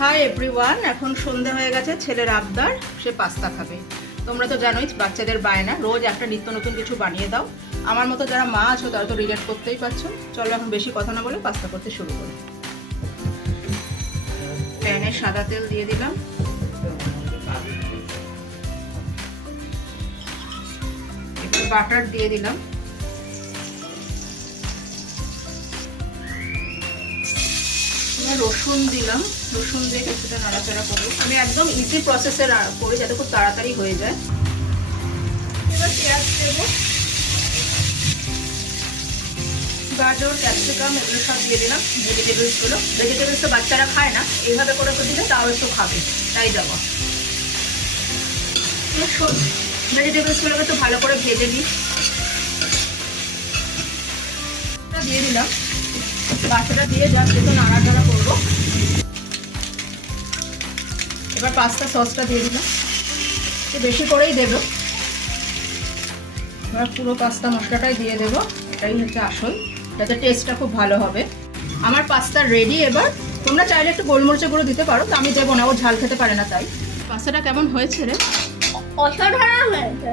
Hi everyone, এখন সন্ধ্যা হয়ে গেছে। ছেলের আবদার, সে পাস্তা খাবে। তোমরা তো জানোই বাচ্চাদের বায়না, রোজ একটা নিত্য নতুন কিছু বানিয়ে দাও। আমার মতো যারা মা আছো তারা তো রিলেট করতেই পারছো। চলো এখন বেশি কথা না বলে পাস্তা করতে শুরু করি। প্যানে সাদা তেল দিয়ে দিলাম, একটু বাটার দিয়ে দিলাম, রসুন দিলাম। রসুন দিয়ে কিছুটা নাড়াচাড়া করবো। আমি একদম ইজি প্রসেসে করি যাতে খুব তাড়াতাড়ি হয়ে যায়। এবার পেঁয়াজ দেবো, গাজর, ক্যাপসিকাম এগুলো সব দিয়ে দিলাম। ভেজিটেবলসগুলো, ভেজিটেবলস তো বাচ্চারা খায় না, এইভাবে করে তো দিলে তাও একটু খাবে, তাই দেবো। ভেজিটেবলসগুলোকে তো ভালো করে ভেজে দিই, দিয়ে দিলাম। পাস্তাটা দিয়ে জাস্ট একটু নাড়াচাড়া করবো। এবার পাস্তা সসটা দিয়ে দিলাম, একটু বেশি করেই দেবো। এবার পুরো পাস্তা মশলাটাই দিয়ে দেবো, এটাই হচ্ছে আসল, যাতে টেস্টটা খুব ভালো হবে। আমার পাস্তা রেডি। এবার তোমরা চাইলে একটু গোলমরিচের গুঁড়ো দিতে পারো, তো আমি দেবো না, ও ঝাল খেতে পারে না তাই। পাস্তাটা কেমন হয়েছে রে? অসাধারণ হয়েছে।